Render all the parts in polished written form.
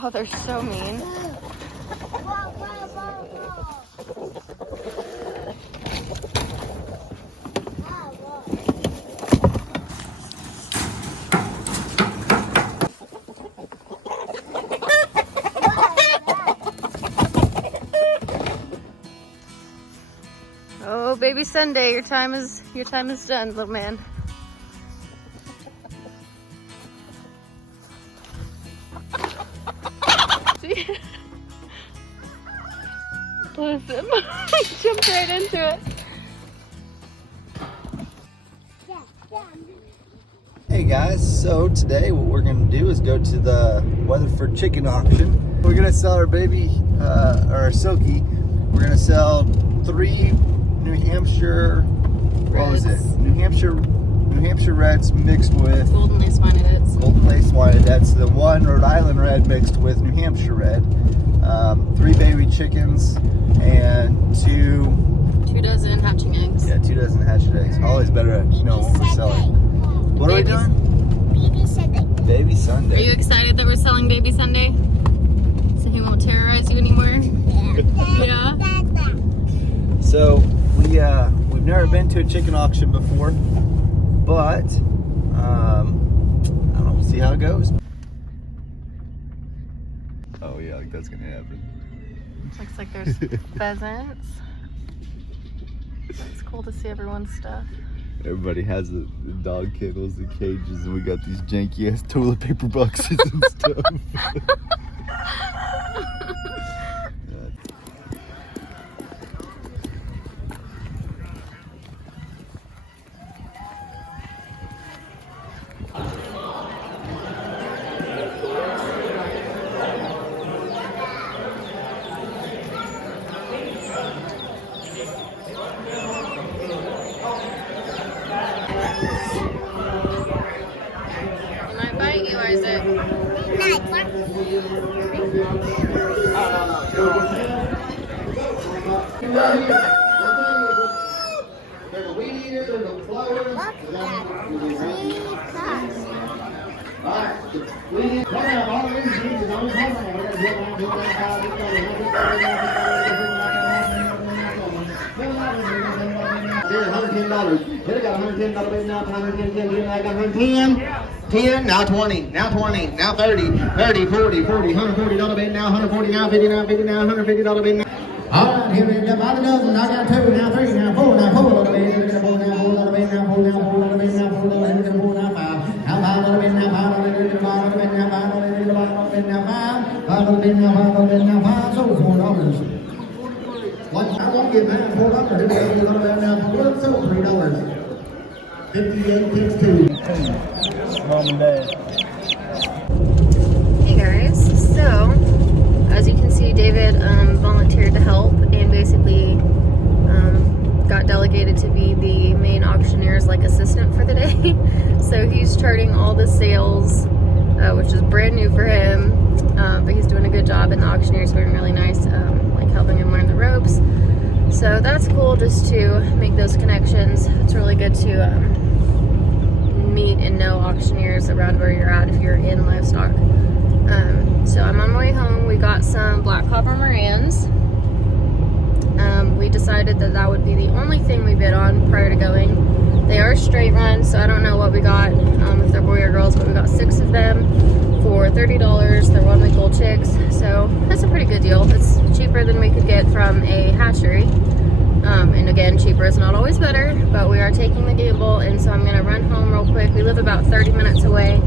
Oh, they're so mean. Oh, baby Sunday, your time is done, little man. See? Bless him. Jumped right into it. Hey guys, so today what we're gonna do is go to the Weatherford chicken auction. We're gonna sell our baby, our Silky. We're gonna sell 3 New Hampshire, what was it? New Hampshire Reds mixed with Golden Lace Wyandottes. Golden Lace Wyandottes. The 1 Rhode Island Red mixed with New Hampshire Red. 3 baby chickens and 2 dozen hatching eggs. Yeah, 2 dozen hatched eggs. Always better to know what we're selling. What are we doing? Baby Sunday. Baby Sunday. Are you excited that we're selling Baby Sunday? So he won't terrorize you anymore? Yeah. So we've never been to a chicken auction before, but I don't know, we'll see how it goes. Oh yeah, like that's gonna happen. Looks like there's pheasants. It's cool to see everyone's stuff. Everybody has the dog kennels and cages, and we got these janky ass toilet paper boxes and stuff. Isaac. $110. Hit it, got $110 bid now, 110, I got 110. 10, now 20, now 20, now 30, 40, $140 bid now, 140 now, 50 now, $150 bid now. All right, here we go, by the dozen, I got 2, now 3, now 4, now $4 bid, here we go, 4 now, $4 bid now, 4 now, $4 bid now, 4 here we go, 4 now, 5, now $5 bid now, $5 bid, here we go, $5 bid now, $5 bid, $5 bid now, $5 bid now, $5 bid now, $5, so $4. I won't get mad, $4, here we go, $4 bid now, $4, so $3. 58 takes 2. Mom and Dad. Hey guys, so as you can see, David volunteered to help and basically got delegated to be the main auctioneer's assistant for the day. So he's charting all the sales, which is brand new for him, but he's doing a good job, and the auctioneer's been really nice, helping him learn the ropes. So that's cool, just to make those connections. It's really good to meet and know auctioneers around where you're at if you're in livestock. So I'm on my way home. We got some black copper Morans. We decided that would be the only thing we bid on prior to going. They are straight run, so I don't know what we got, if they're boy or girls, but we got 6 of them for $30. They're 1 week old chicks, so that's a pretty good deal. It's cheaper than we could get from a hatchery. And again, cheaper is not always better, but we are taking the gamble, and so I'm going to run home real quick. We live about 30 minutes away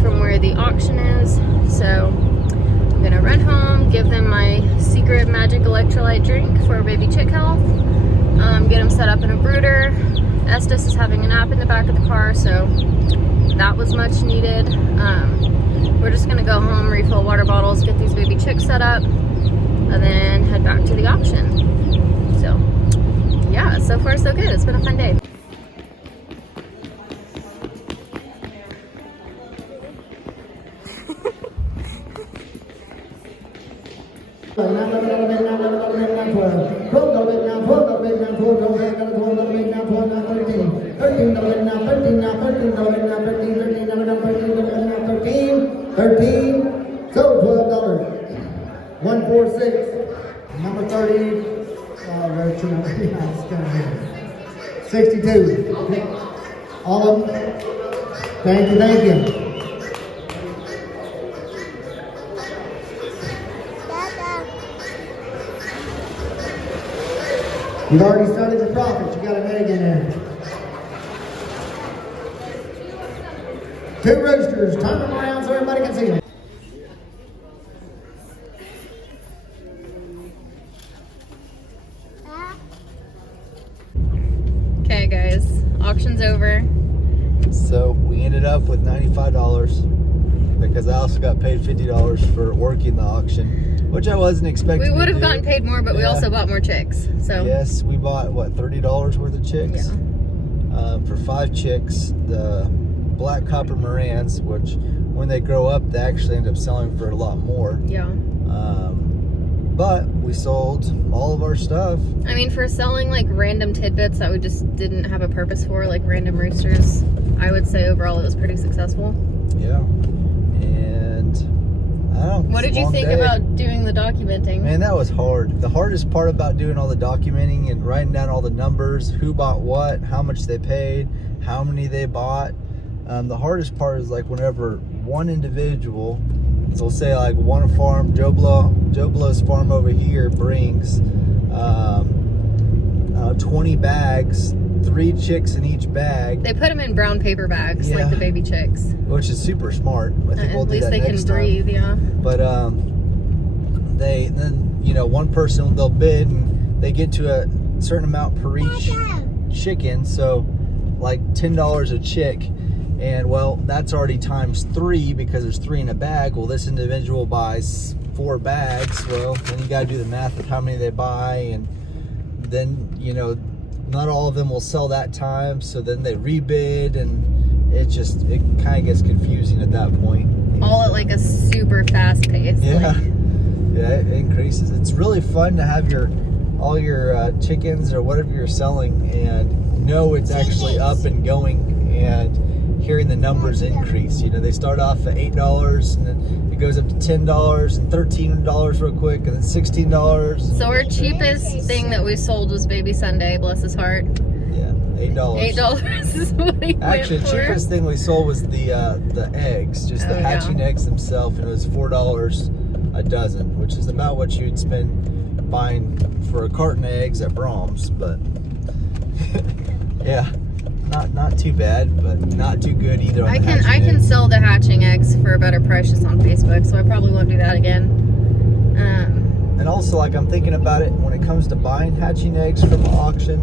from where the auction is, so I'm going to run home, give them my secret magic electrolyte drink for baby chick health, get them set up in a brooder. Estes is having a nap in the back of the car, so that was much needed. We're just going to go home, refill water bottles, get these baby chicks set up, and then head back to the auction. So yeah, so far so good. It's been a fun day. $13, so $12. That's kind of good. 62. All of them. Thank you, thank you. You've already started your profits. You got an egg in there. 2 roosters. Turn them around so everybody can see them. Okay, guys, auction's over. So we ended up with $95 because I also got paid $50 for working the auction, which I wasn't expecting. We would have to do. gotten paid more, but we also bought more chicks. So yes, we bought what, $30 worth of chicks. Yeah. For 5 chicks, the black copper Morans, which when they grow up, they actually end up selling for a lot more. Yeah. But we sold all of our stuff. I mean, for selling like random tidbits that we just didn't have a purpose for, like random roosters, I would say overall it was pretty successful. Yeah. And I don't know. What did you think about doing the documenting? Man, that was hard. The hardest part about doing all the documenting and writing down all the numbers, who bought what, how much they paid, how many they bought. The hardest part is like whenever one individual, so say like one farm, Joe Blow's farm over here brings 20 bags, 3 chicks in each bag. They put them in brown paper bags, like the baby chicks. Which is super smart. I think we'll At do least that they can next time. breathe, yeah. But then one person, they'll bid and they get to a certain amount per each chicken, so like $10 a chick. And well, that's already times 3 because there's 3 in a bag. Well, this individual buys 4 bags. Well, then you got to do the math of how many they buy, and then not all of them will sell that time. So then they rebid, and it kind of gets confusing at that point. All at like a super fast pace. Yeah, yeah, it increases. It's really fun to have all your chickens or whatever you're selling, and know it's actually up and going, and hearing the numbers increase. They start off at $8 and then it goes up to $10 and $13 real quick and then $16. So our cheapest thing that we sold was Baby Sunday, bless his heart. Yeah, $8. $8 is what he Actually, went the for. cheapest thing we sold was the eggs, just the hatching eggs themselves, and it was $4 a dozen, which is about what you'd spend buying for a carton of eggs at Brahms. But yeah. Not too bad, but not too good either. I can sell the hatching eggs for a better price just on Facebook, so I probably won't do that again. And also, like, I'm thinking about it when it comes to buying hatching eggs from an auction.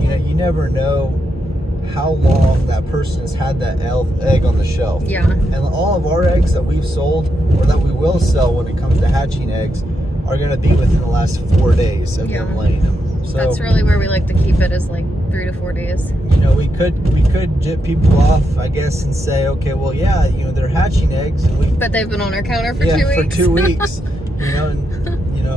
You never know how long that person has had that egg on the shelf. Yeah. And all of our eggs that we've sold or that we will sell when it comes to hatching eggs are going to be within the last 4 days of them laying them. So that's really where we like to keep it, is like 3 to 4 days. We could jip people off, I guess, and say, okay, well, yeah, they're hatching eggs, and but they've been on our counter for 2 weeks. for 2 weeks.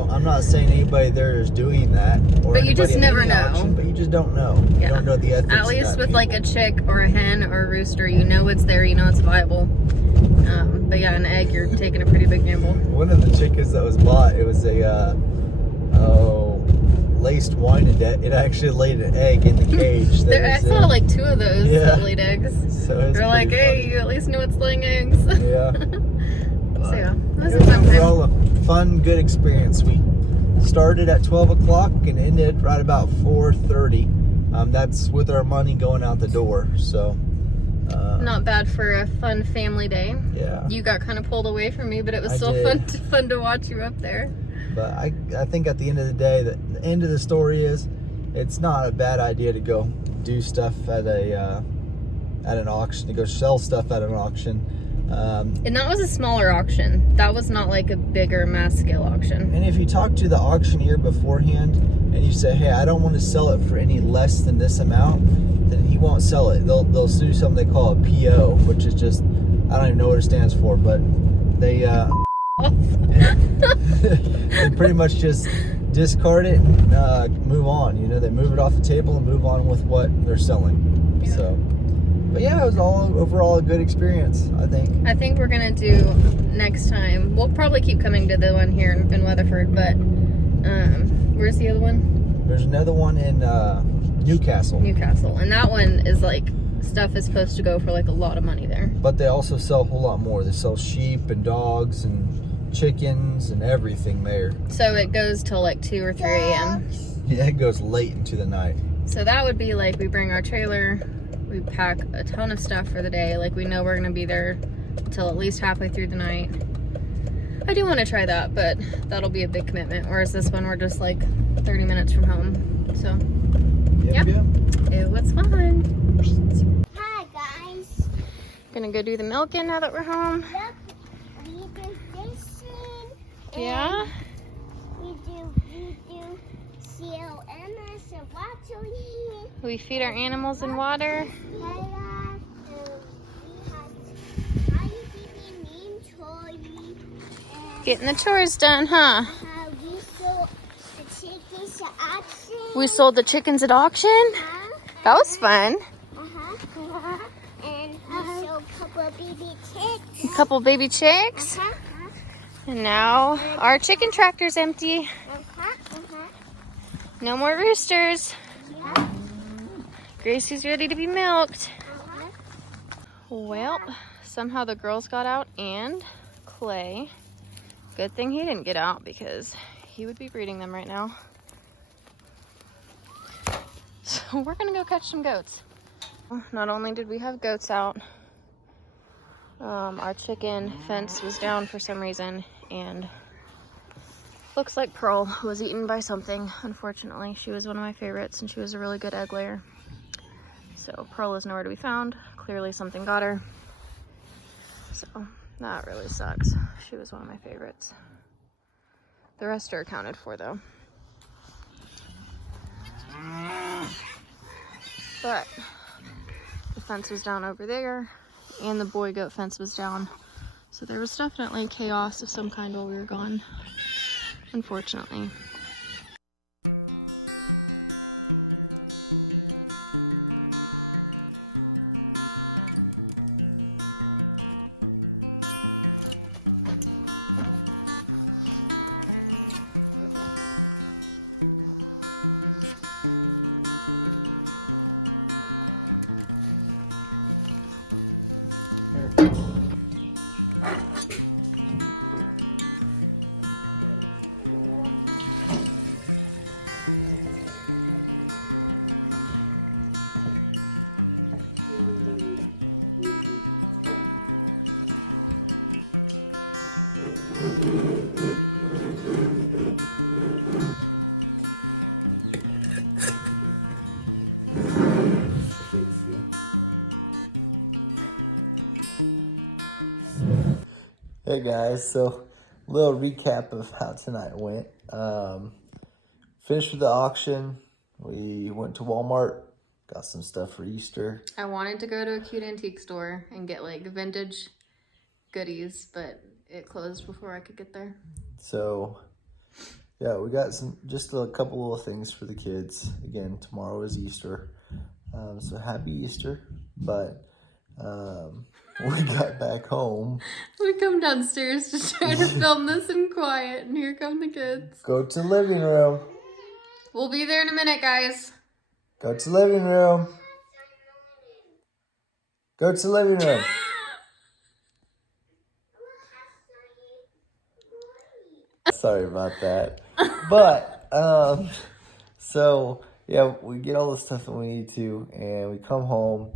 I'm not saying anybody there is doing that, or but you just never know. Auction, but you just don't know. You don't know the ethics. At least with like a chick or a hen or a rooster, it's there, it's viable. But yeah, an egg, you're taking a pretty big gamble. One of the chickens that was bought, it was a laced Wyandotte. It actually laid an egg in the cage. I saw like 2 of those that laid eggs. So they're like, hey, you at least know it's laying eggs. Yeah. So yeah, that was It a was fun time. overall a fun, good experience. We started at 12 o'clock and ended right about 4:30. That's with our money going out the door. So not bad for a fun family day. Yeah. You got kind of pulled away from me, but it was still fun to watch you up there. But I think at the end of the day, the end of the story is, it's not a bad idea to go do stuff at an auction, to go sell stuff at an auction. And that was a smaller auction. That was not like a bigger mass scale auction. And if you talk to the auctioneer beforehand and you say, hey, I don't want to sell it for any less than this amount, then he won't sell it. They'll do something they call a PO, which is just, I don't even know what it stands for, but they they pretty much just discard it and move on. They move it off the table and move on with what they're selling. Yeah. So, but yeah, it was overall a good experience, I think. I think we're gonna do next time. We'll probably keep coming to the one here in Weatherford, but where's the other one? There's another one in Newcastle. Newcastle. And that one is like, stuff is supposed to go for like a lot of money there. But they also sell a whole lot more. They sell sheep and dogs and chickens and everything there. So it goes till like 2 or 3 a.m. Yeah, it goes late into the night. So that would be like, we bring our trailer, we pack a ton of stuff for the day. Like we know we're gonna be there till at least halfway through the night. I do want to try that, but that'll be a big commitment. Whereas this one, we're just like 30 minutes from home. So, Yep. it was fun. Hi guys. Gonna go do the milking now that we're home. Look, we do fishing. Yeah? We do CLMS and watching. We feed our animals in water. Getting the chores done, huh? We sold the chickens to auction. We sold the chickens at auction. That was fun. And we sold a couple of baby chicks. A couple baby chicks. And now our chicken tractor's empty. No more roosters. Yeah. Gracie's ready to be milked. Well, somehow the girls got out and Clay. Good thing he didn't get out because he would be breeding them right now. So we're gonna go catch some goats. Not only did we have goats out, our chicken fence was down for some reason, and looks like Pearl was eaten by something, unfortunately. She was one of my favorites and she was a really good egg layer. So Pearl is nowhere to be found. Clearly something got her. So that really sucks. She was one of my favorites. The rest are accounted for though. But the fence was down over there and the boy goat fence was down. So there was definitely chaos of some kind while we were gone, unfortunately. Hey guys, so a little recap of how tonight went. Finished with the auction. We went to Walmart, got some stuff for Easter. I wanted to go to a cute antique store and get like vintage goodies, but it closed before I could get there. So yeah, we got just a couple little things for the kids. Again, tomorrow is Easter. So happy Easter. But we got back home. We come downstairs to try to film this in quiet, and here come the kids. Go to the living room. We'll be there in a minute, guys. Go to the living room. Go to the living room. Sorry about that. But, so, yeah, we get all the stuff that we need to, and we come home,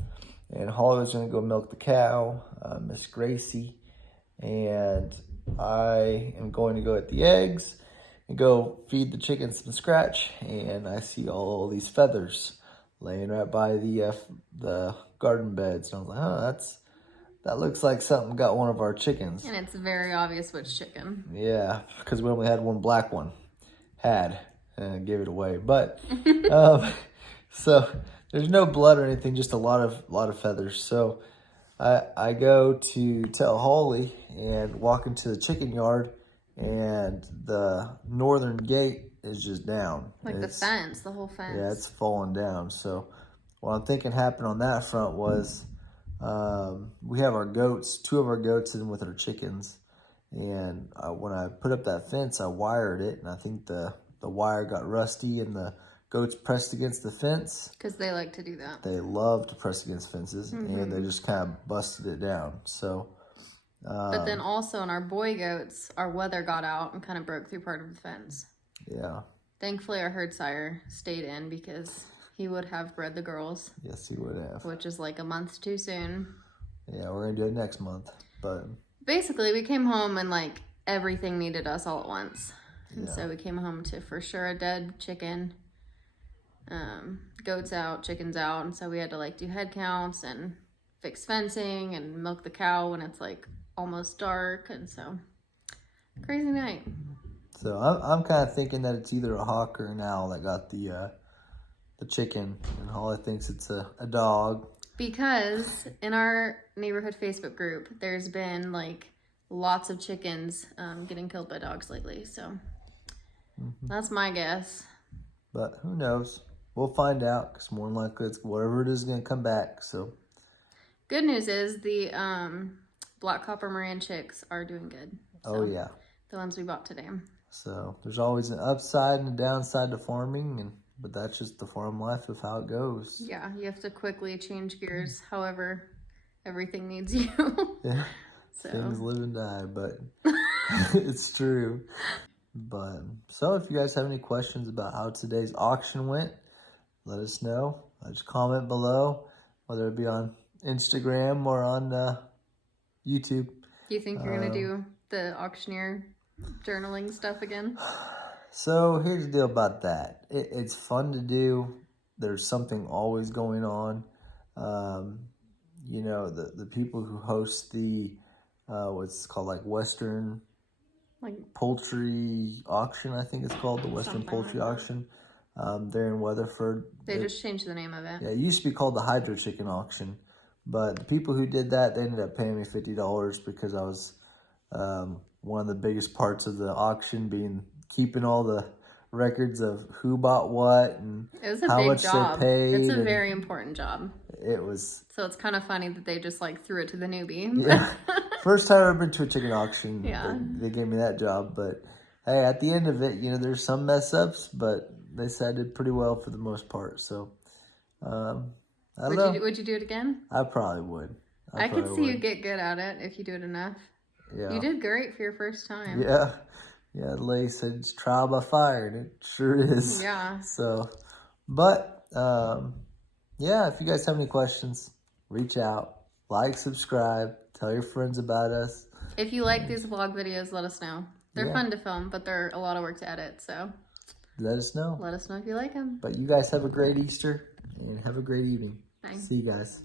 and Holly's going to go milk the cow, Miss Gracie, and I am going to go at the eggs and go feed the chickens some scratch, and I see all these feathers laying right by the garden beds, and I was like, oh, that looks like something got one of our chickens. And it's very obvious which chicken. Yeah, because we only had one black one. And gave it away. But, so there's no blood or anything, just a lot of feathers. So I go to tell Holly and walk into the chicken yard, and the northern gate is just down. Like the fence, the whole fence. Yeah, it's fallen down. So what I'm thinking happened on that front was we have our goats, 2 of our goats in with our chickens. And when I put up that fence, I wired it, and I think the wire got rusty and the goats pressed against the fence. Because they like to do that. They love to press against fences, and they just kind of busted it down. So, but then also in our boy goats, our weather got out and kind of broke through part of the fence. Yeah. Thankfully, our herd sire stayed in because he would have bred the girls. Yes, he would have. Which is like a month too soon. Yeah, we're going to do it next month. But basically, we came home and like everything needed us all at once. And so we came home to for sure a dead chicken. Goats out, chickens out. And so we had to like do head counts and fix fencing and milk the cow when it's like almost dark. And so crazy night. So I'm kind of thinking that it's either a hawk or an owl that got the chicken, and Holly thinks it's a dog. Because in our neighborhood Facebook group, there's been like lots of chickens getting killed by dogs lately. So that's my guess. But who knows? We'll find out, because more than likely it's whatever it is going to come back. So good news is the black copper Moran chicks are doing good. So, oh yeah, the ones we bought today. So there's always an upside and a downside to farming, but that's just the farm life of how it goes. Yeah, you have to quickly change gears. However, everything needs you. Yeah, so. Things live and die, but it's true. But so if you guys have any questions about how today's auction went, let us know. Just comment below, whether it be on Instagram or on YouTube. Do you think you're going to do the auctioneer journaling stuff again? So here's the deal about that. It's fun to do. There's something always going on. You know, the people who host the what's called like Western Poultry Auction, I think it's called the Western Poultry Auction. They're in Weatherford. They just changed the name of it. Yeah, it used to be called the Hydro Chicken Auction, but the people who did that, they ended up paying me $50 because I was one of the biggest parts of the auction being keeping all the records of who bought what and how much they paid. It's a very important job. It was. So it's kind of funny that they just like threw it to the newbie. Yeah. First time I've ever been to a chicken auction. Yeah. They gave me that job, but hey, at the end of it, you know, there's some mess ups, but they said I did pretty well for the most part. So, I don't know. Would you do it again? I probably would. I could see you get good at it if you do it enough. Yeah. You did great for your first time. Yeah. Yeah, the lady said it's trial by fire, and it sure is. Yeah. So, but, yeah, if you guys have any questions, reach out, like, subscribe, tell your friends about us. If you like these vlog videos, let us know. They're fun to film, but they're a lot of work to edit, so. Let us know. Let us know if you like them. But you guys have a great Easter, and have a great evening. Bye. See you guys.